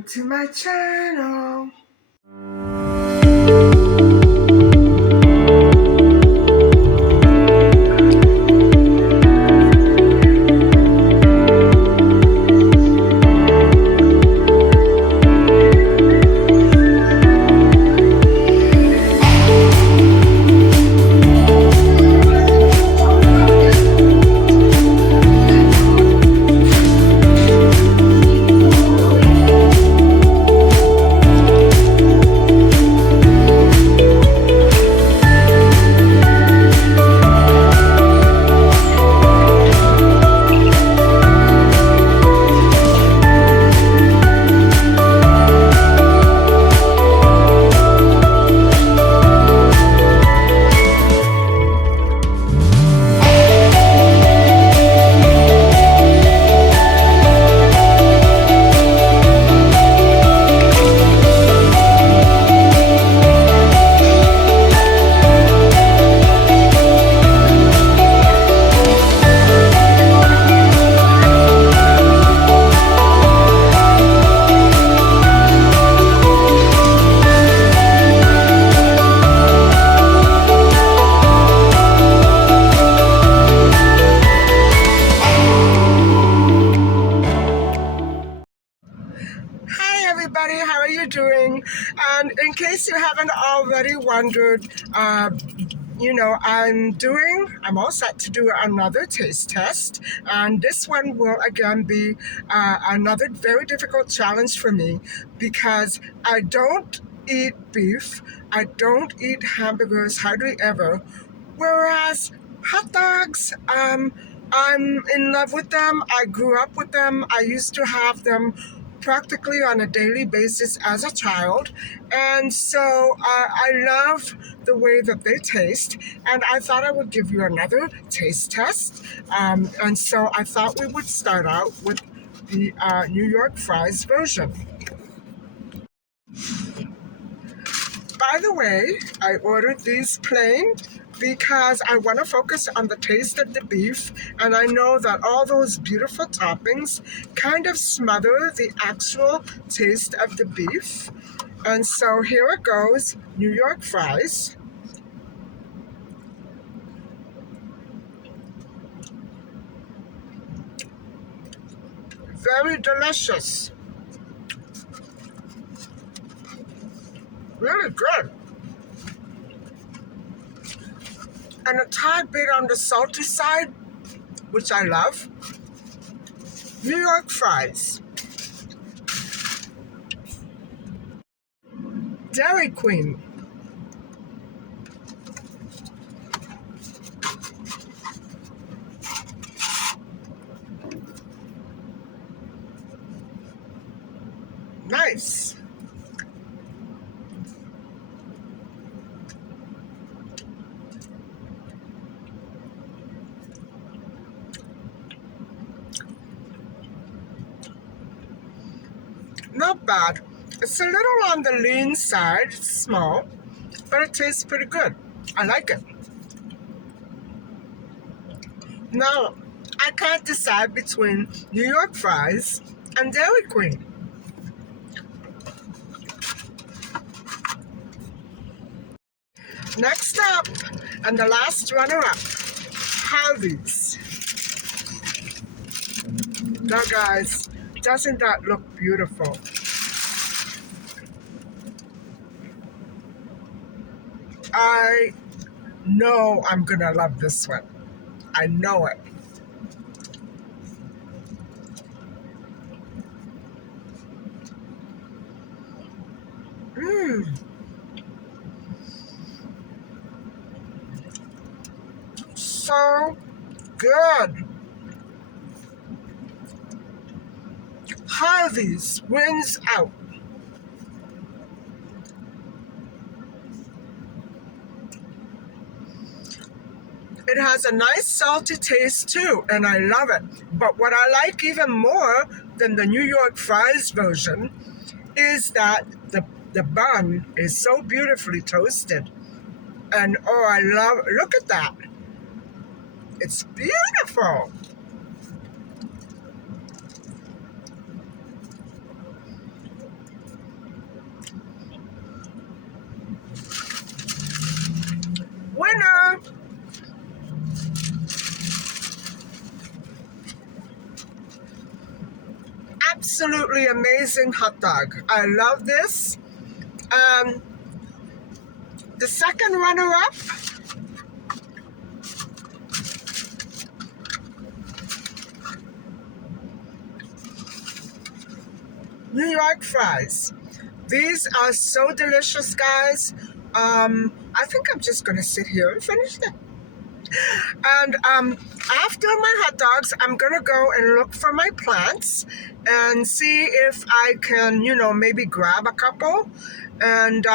Welcome to my channel. Hi everybody, how are you doing? And in case you haven't already wondered, I'm all set to do another taste test, and this one will again be another very difficult challenge for me because I don't eat beef, I don't eat hamburgers hardly ever, whereas hot dogs, I'm in love with them. I grew up with them. I used to have them practically on a daily basis as a child. And so I love the way that they taste. And I thought I would give you another taste test. And so I thought we would start out with the New York fries version. By the way, I ordered these plain because I want to focus on the taste of the beef, and I know that all those beautiful toppings kind of smother the actual taste of the beef. And so here it goes, New York fries. Very delicious. Really good. And a tad bit on the salty side, which I love. New York fries. Dairy Queen. Nice. Not bad. It's a little on the lean side, it's small, but it tastes pretty good. I like it. Now, I can't decide between New York fries and Dairy Queen. Next up, and the last runner-up, Harvey's. Now guys, doesn't that look beautiful? I know I'm gonna love this one. I know it. Mmm. So good. Harvey's wins out. It has a nice salty taste too, and I love it. But what I like even more than the New York fries version is that the bun is so beautifully toasted. And oh, I love, look at that. It's beautiful. absolutely amazing hot dog. I love this. Um, the second runner-up, New York fries. These are so delicious, guys. I think I'm just gonna sit here and finish them. And after my hot dogs, I'm gonna go and look for my plants and see if I can, maybe grab a couple and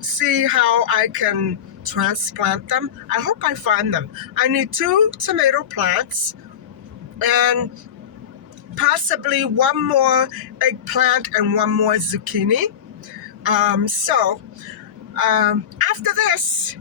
see how I can transplant them. I hope I find them. I need 2 tomato plants and possibly one more eggplant and one more zucchini. After this,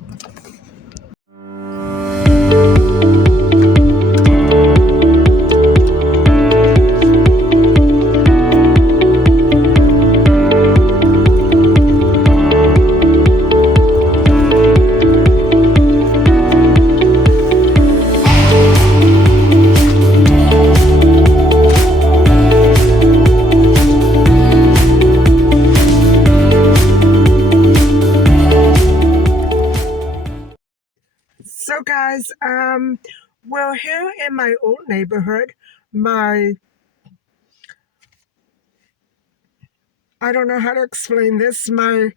so guys, well, here in my old neighborhood, my I don't know how to explain this. My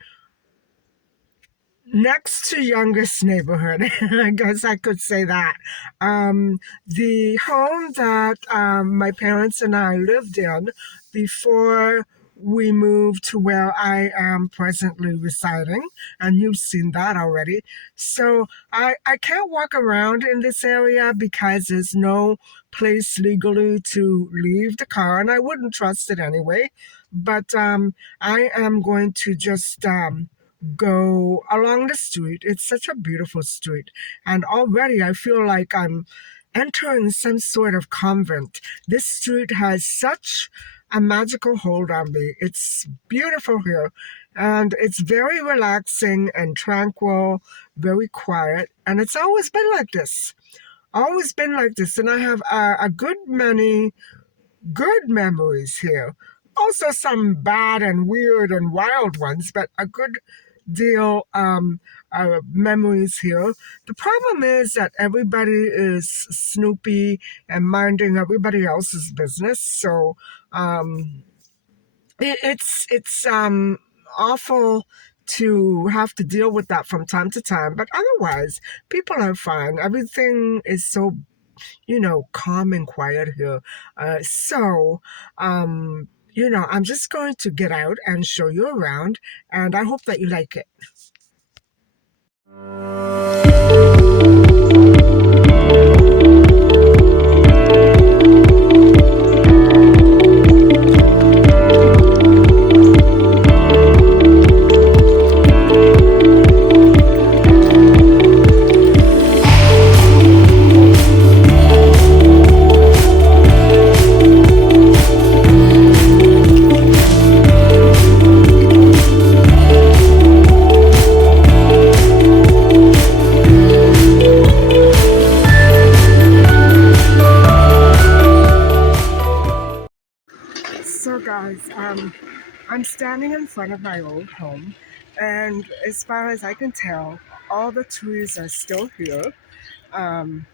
next to youngest neighborhood, I guess I could say that. The home that my parents and I lived in before we moved to where I am presently residing, and you've seen that already. So I can't walk around in this area because there's no place legally to leave the car, and I wouldn't trust it anyway. But I am going to just go along the street. It's such a beautiful street. And already I feel like I'm entering some sort of convent. This street has such a magical hold on me. It's beautiful here. And it's very relaxing and tranquil, very quiet. And it's always been like this. Always been like this. And I have a good many good memories here. Also, some bad and weird and wild ones, but a good deal memories here. The problem is that everybody is snoopy and minding everybody else's business. So it's awful to have to deal with that from time to time. But otherwise, people are fine. Everything is so calm and quiet here. I'm just going to get out and show you around, and I hope that you like it. So, guys, I'm standing in front of my old home, and as far as I can tell, all the trees are still here. Um,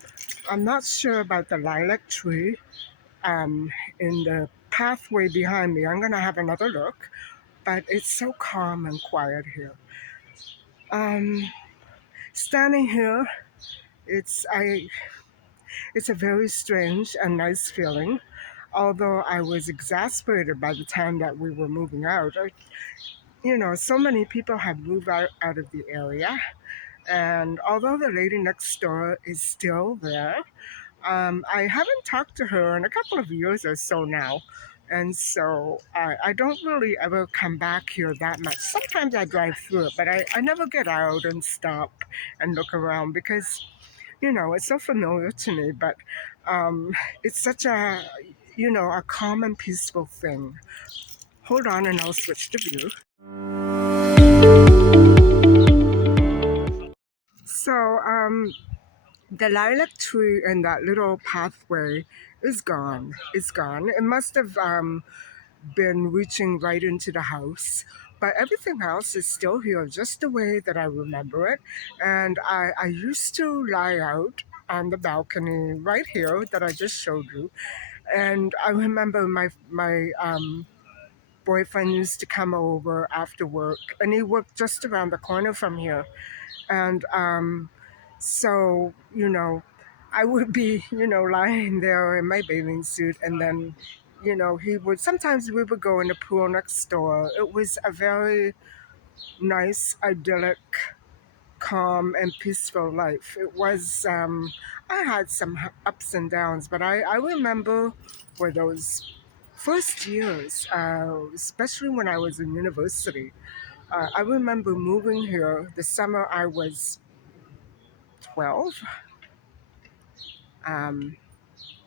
I'm not sure about the lilac tree in the pathway behind me. I'm going to have another look, but it's so calm and quiet here. Um, Standing here, it's I it's a very strange and nice feeling. Although I was exasperated by the time that we were moving out. So many people have moved out of the area, and although the lady next door is still there, I haven't talked to her in a couple of years or so now. And so I don't really ever come back here that much. Sometimes I drive through it, but I never get out and stop and look around because, it's so familiar to me. But it's such a calm and peaceful thing. Hold on and I'll switch to view. So The lilac tree and that little pathway is gone. It's gone. It must have been reaching right into the house. But everything else is still here, just the way that I remember it. And I used to lie out on the balcony right here that I just showed you. And I remember my boyfriend used to come over after work, and he worked just around the corner from here. And so, I would be, lying there in my bathing suit, and then, he would sometimes we would go in the pool next door. It was a very nice, idyllic, calm, and peaceful life. It was, I had some ups and downs, but I remember for those first years, especially when I was in university. I remember moving here the summer I was 12, um,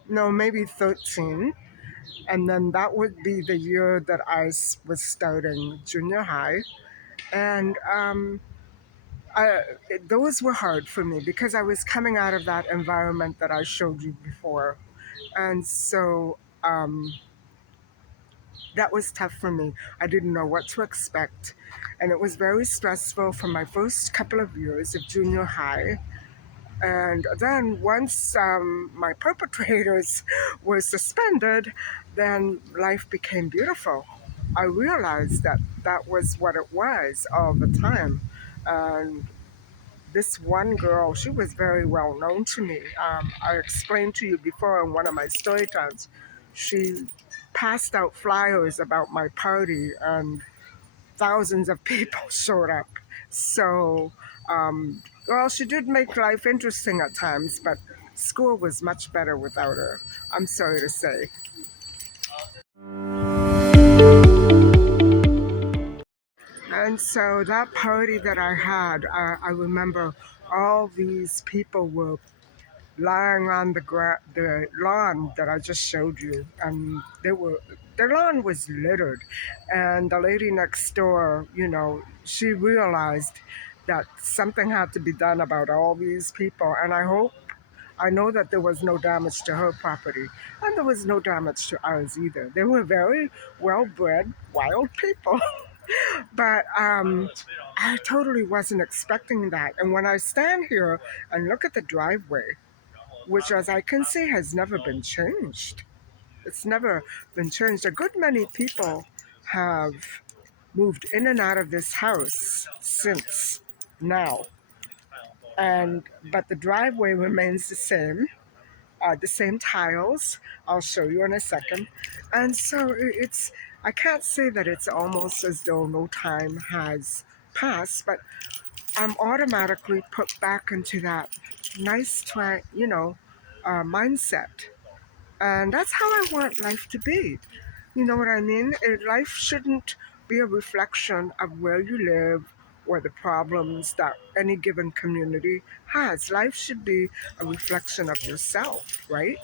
no, maybe 13. And then that would be the year that was starting junior high. And I, those were hard for me because I was coming out of that environment that I showed you before. And so that was tough for me. I didn't know what to expect. And it was very stressful for my first couple of years of junior high. And then once my perpetrators were suspended, then life became beautiful. I realized that that was what it was all the time. And this one girl, she was very well known to me. I explained to you before in one of my story times, she passed out flyers about my party, and thousands of people showed up. So, well, she did make life interesting at times, but school was much better without her. I'm sorry to say. And so that party that I had, I remember all these people were lying on the lawn that I just showed you, and the lawn was littered, and the lady next door, she realized that something had to be done about all these people, and I know that there was no damage to her property, and there was no damage to ours either. They were very well bred, wild people. But I totally wasn't expecting that. And when I stand here and look at the driveway, which, as I can see, has never been changed. It's never been changed. A good many people have moved in and out of this house since now, and but the driveway remains the same tiles. I'll show you in a second, and so it's. I can't say that it's almost as though no time has passed, but I'm automatically put back into that nice, mindset. And that's how I want life to be. You know what I mean? Life shouldn't be a reflection of where you live or the problems that any given community has. Life should be a reflection of yourself, right?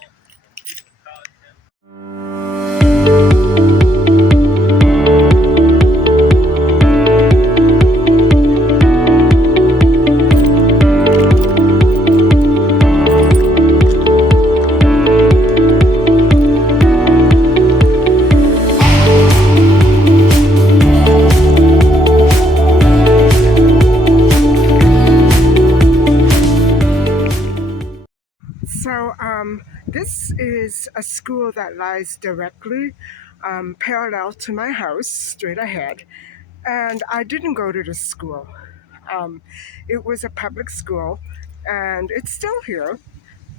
So, this is a school that lies directly parallel to my house, straight ahead. And I didn't go to the school. Um, it was a public school, and it's still here.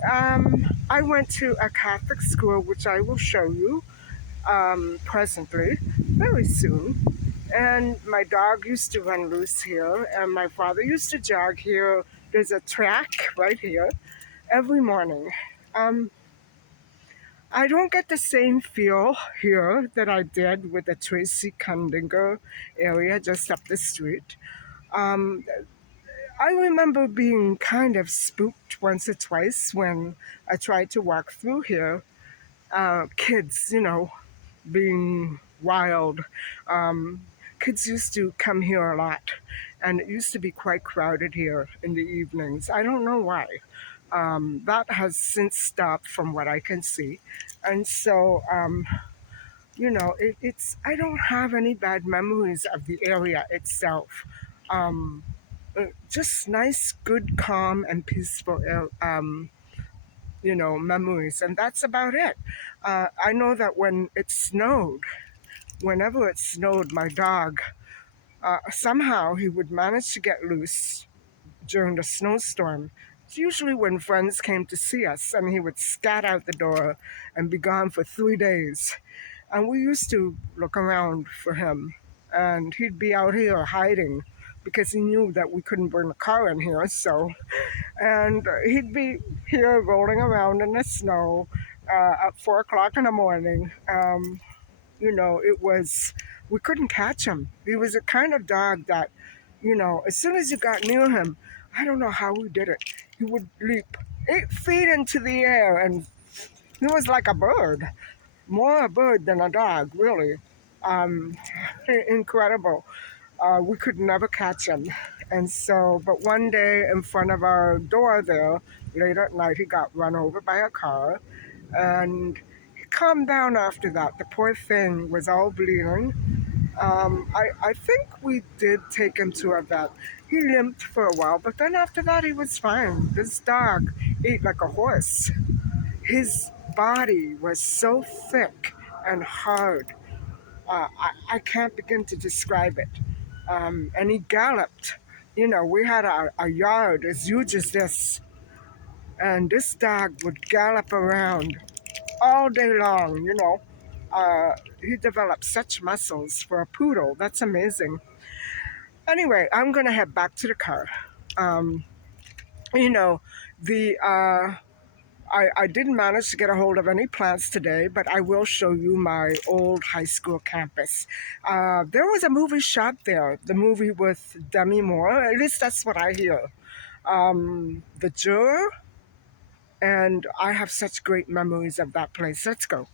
I went to a Catholic school, which I will show you presently, very soon. And my dog used to run loose here, and my father used to jog here. There's a track right here every morning. Um, I don't get the same feel here that I did with the Tracy Kundinger area just up the street. Um, I remember being kind of spooked once or twice when I tried to walk through here. Kids, being wild. Um, Kids used to come here a lot, and it used to be quite crowded here in the evenings. I don't know why. That has since stopped from what I can see. And so, it's, I don't have any bad memories of the area itself. Um, just nice, good, calm, and peaceful, memories. And that's about it. I know that when it snowed, whenever it snowed, my dog, somehow he would manage to get loose during the snowstorm. It's usually when friends came to see us, and he would scat out the door and be gone for 3 days. And we used to look around for him, and he'd be out here hiding because he knew that we couldn't bring a car in here. So, and he'd be here rolling around in the snow at 4 o'clock in the morning. It was, we couldn't catch him. He was a kind of dog that, as soon as you got near him, I don't know how he did it. He would leap 8 feet into the air, and he was like a bird, more a bird than a dog, really. Um, Incredible. We could never catch him. And so, but one day in front of our door there, late at night, he got run over by a car, and he calmed down after that. The poor thing was all bleeding. I think we did take him to a vet. He limped for a while, but then after that, he was fine. This dog ate like a horse. His body was so thick and hard. I can't begin to describe it. And he galloped. We had a yard as huge as this, and this dog would gallop around all day long. He developed such muscles for a poodle. That's amazing. Anyway, I'm gonna head back to the car. Um, you know, the I didn't manage to get a hold of any plants today, but I will show you my old high school campus. There was a movie shot there, the movie with Demi Moore. At least that's what I hear. The Juror, and I have such great memories of that place. Let's go.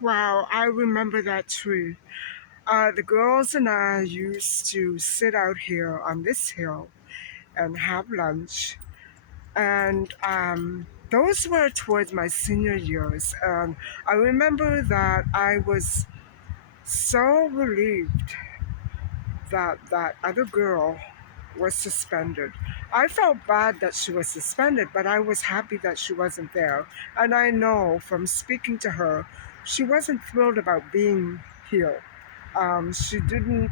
Wow, I remember that tree. The girls and I used to sit out here on this hill and have lunch. And those were towards my senior years. And I remember that I was so relieved that that other girl was suspended. I felt bad that she was suspended, but I was happy that she wasn't there. And I know from speaking to her, she wasn't thrilled about being here. She didn't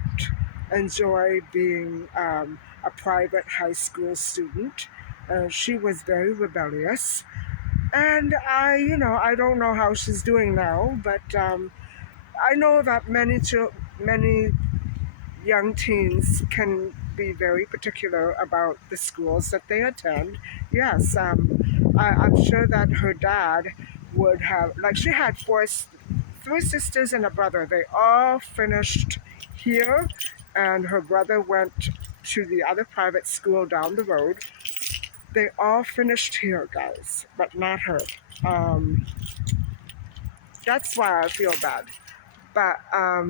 enjoy being a private high school student. She was very rebellious. And I don't know how she's doing now, but I know that many young teens can be very particular about the schools that they attend. Yes, I'm sure that her dad would have, like, she had three sisters and a brother. They all finished here, and her brother went to the other private school down the road. They all finished here, guys, but not her. Um, that's why I feel bad. But, I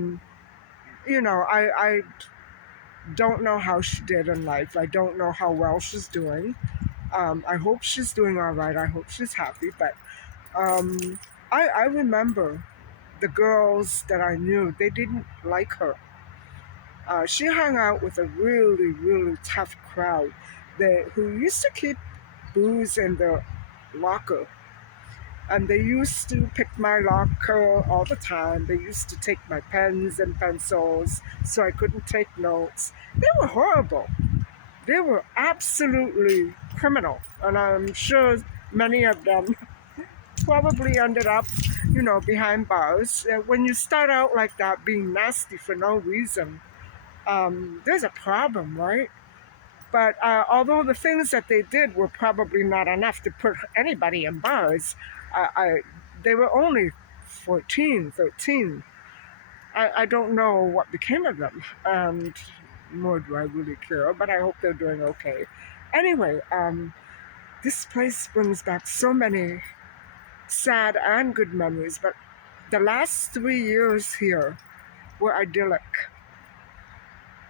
don't know how she did in life. I don't know how well she's doing. I hope she's doing all right. I hope she's happy. But I remember the girls that I knew, they didn't like her. She hung out with a really, really tough crowd who used to keep booze in their locker. And they used to pick my locker all the time. They used to take my pens and pencils so I couldn't take notes. They were horrible. They were absolutely criminal. And I'm sure many of them probably ended up, behind bars. When you start out like that, being nasty for no reason, there's a problem, right? But although the things that they did were probably not enough to put anybody in bars, they were only 14, 13. I don't know what became of them, and nor do I really care, but I hope they're doing okay. Anyway, this place brings back so many sad and good memories, but the last 3 years here were idyllic.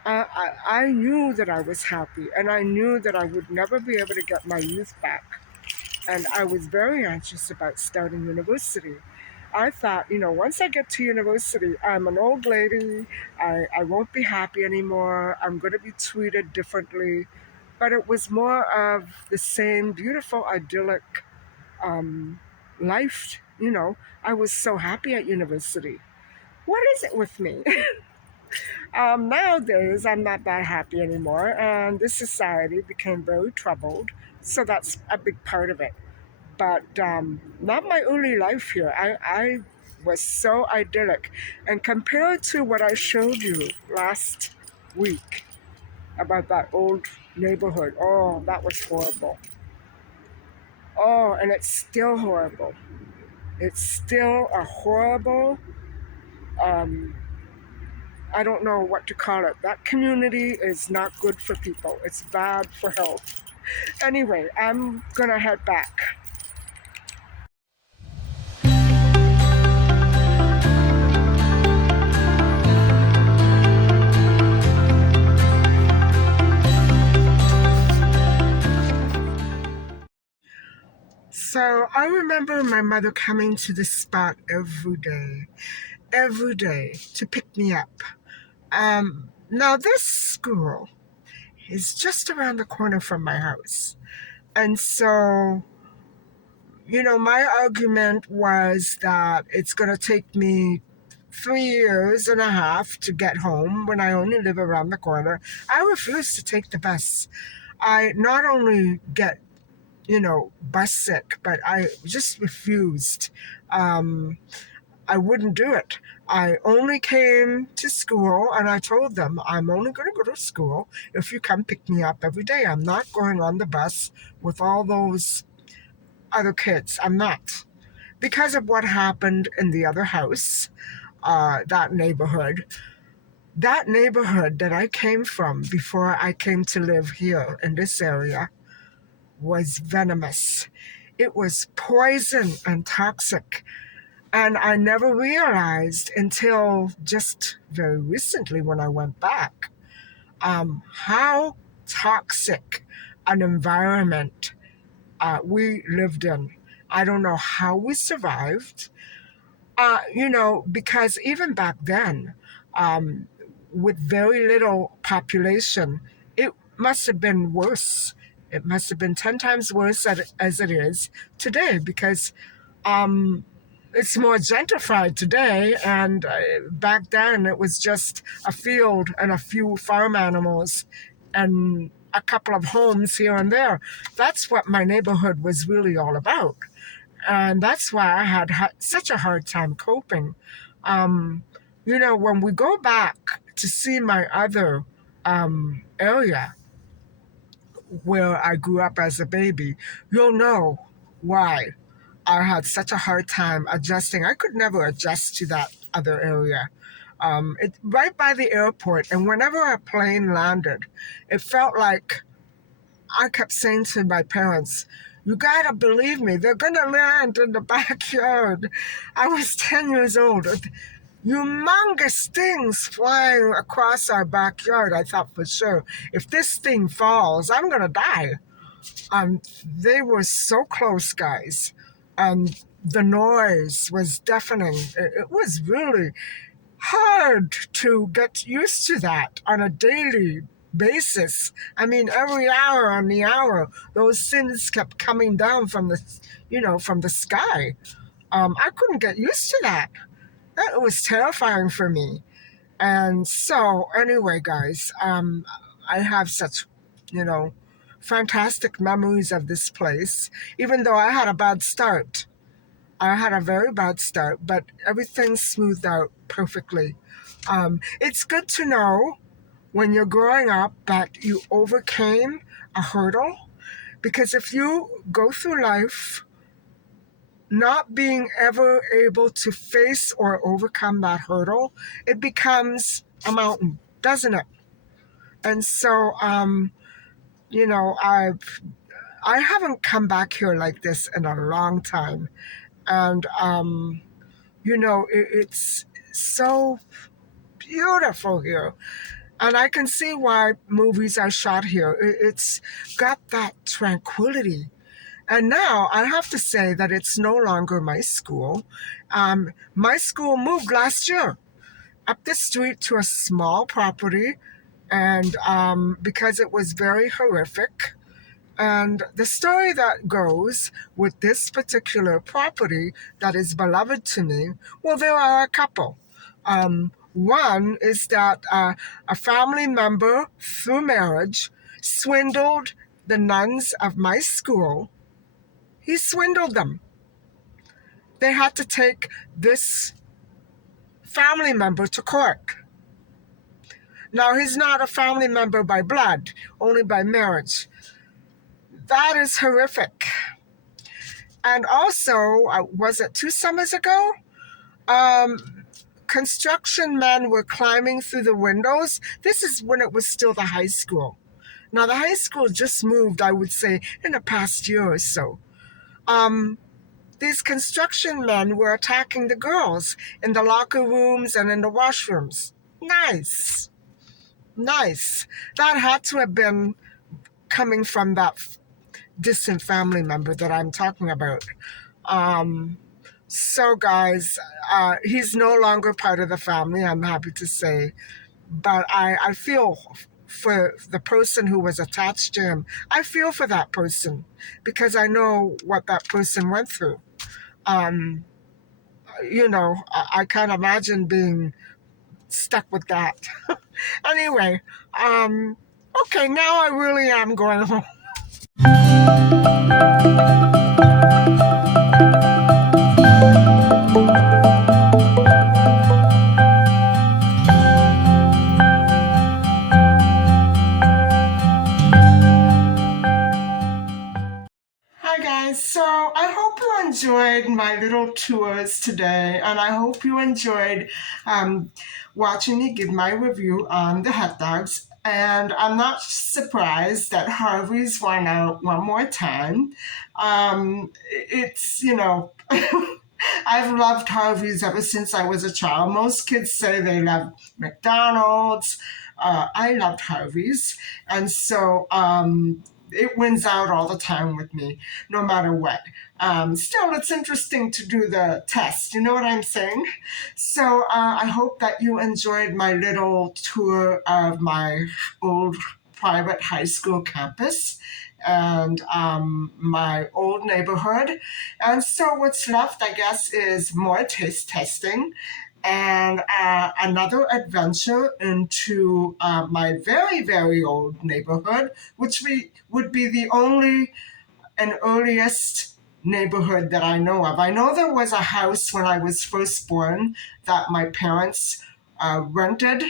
I knew that I was happy, and I knew that I would never be able to get my youth back. And I was very anxious about starting university. I thought, once I get to university, I'm an old lady. I won't be happy anymore. I'm going to be treated differently. But it was more of the same beautiful, idyllic um, life. I was so happy at university. What is it with me? Nowadays, I'm not that happy anymore, and this society became very troubled. So that's a big part of it. But not my early life here. I was so idyllic. And compared to what I showed you last week about that old neighborhood, oh, that was horrible. Oh, and it's still horrible. It's still a horrible, um, I don't know what to call it. That community is not good for people, it's bad for health. Anyway, I'm gonna head back. So I remember my mother coming to the spot every day to pick me up. Now, this school is just around the corner from my house. And so, my argument was that it's going to take me 3 years and a half to get home when I only live around the corner. I refuse to take the bus. I not only get bus sick, but I just refused. Um, I wouldn't do it. I only came to school and I told them, I'm only going to go to school if you come pick me up every day. I'm not going on the bus with all those other kids. I'm not. Because of what happened in the other house, that neighborhood that I came from before I came to live here in this area was venomous. It was poison and toxic. And I never realized until just very recently when I went back how toxic an environment we lived in. I don't know how we survived, because even back then, um, with very little population, it must have been worse. It must have been 10 times worse as it is today because um, it's more gentrified today. And back then, it was just a field and a few farm animals and a couple of homes here and there. That's what my neighborhood was really all about. And that's why I had such a hard time coping. Um, when we go back to see my other area where I grew up as a baby, you'll know why I had such a hard time adjusting. I could never adjust to that other area. It right by the airport, and whenever a plane landed, it felt like I kept saying to my parents, "You gotta believe me, they're gonna land in the backyard." I was 10 years old. Humongous things flying across our backyard. I thought for sure, if this thing falls, I'm gonna die. They were so close, guys. The noise was deafening. It was really hard to get used to that on a daily basis. I mean, every hour on the hour, those sins kept coming down from the sky. I couldn't get used to that. That was terrifying for me. And so, anyway, guys, I have such, you know, fantastic memories of this place, even though I had a bad start. I had a very bad start, but everything smoothed out perfectly. It's good to know when you're growing up that you overcame a hurdle, because if you go through life not being ever able to face or overcome that hurdle, it becomes a mountain, doesn't it? And so, you know, I haven't come back here like this in a long time, and it's so beautiful here, and I can see why movies are shot here. It's got that tranquility. And now I have to say that it's no longer my school. My school moved last year up the street to a small property, and because it was very horrific. And the story that goes with this particular property that is beloved to me, well, there are a couple. One is that a family member, through marriage, swindled the nuns of my school. He swindled them. They had to take this family member to court. Now, he's not a family member by blood, only by marriage. That is horrific. And also, was it 2 summers ago? Construction men were climbing through the windows. This is when it was still the high school. Now, the high school just moved, I would say, in the past year or so. These construction men were attacking the girls in the locker rooms and in the washrooms. Nice. Nice. That had to have been coming from that distant family member that I'm talking about. So, guys, he's no longer part of the family, I'm happy to say. But I feel for the person who was attached to him. I feel for that person because I know what that person went through. Um, I can't imagine being stuck with that. Anyway, okay, now I really am going home. Hi guys, so I hope you enjoyed my little tours today, and I hope you enjoyed watching me give my review on the hot dogs. And I'm not surprised that Harvey's won out one more time. It's, I've loved Harvey's ever since I was a child. Most kids say they love McDonald's. I loved Harvey's. And so it wins out all the time with me, no matter what. Still, it's interesting to do the test. You know what I'm saying? So I hope that you enjoyed my little tour of my old private high school campus and my old neighborhood. And so what's left, I guess, is more taste testing and another adventure into my very, very old neighborhood, which would be the only and earliest neighborhood that I know of. I know there was a house when I was first born that my parents rented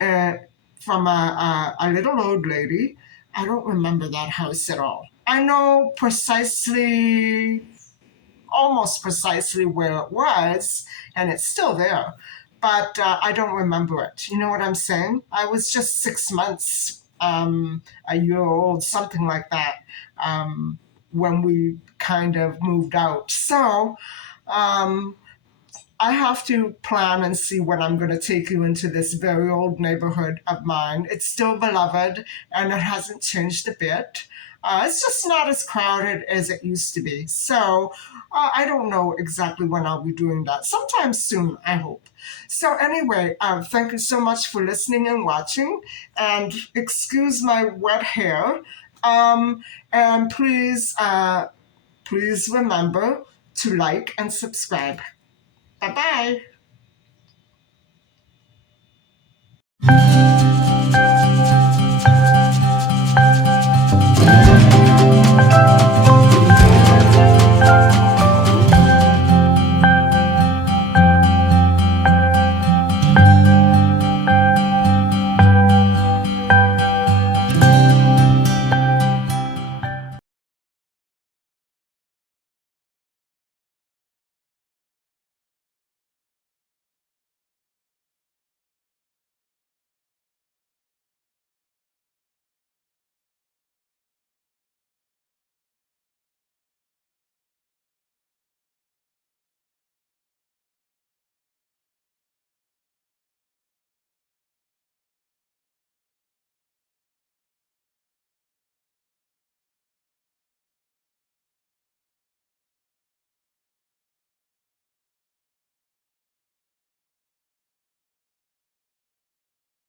uh, from a little old lady. I don't remember that house at all. I know precisely, almost precisely where it was, and it's still there, but I don't remember it. You know what I'm saying? I was just 6 months, a year old, something like that, when we kind of moved out. So, um, I have to plan and see when I'm going to take you into this very old neighborhood of mine. It's still beloved and it hasn't changed a bit. It's just not as crowded as it used to be. So I don't know exactly when I'll be doing that. Sometime soon, I hope. So, anyway, thank you so much for listening and watching. And excuse my wet hair. And please remember to like and subscribe. Bye bye.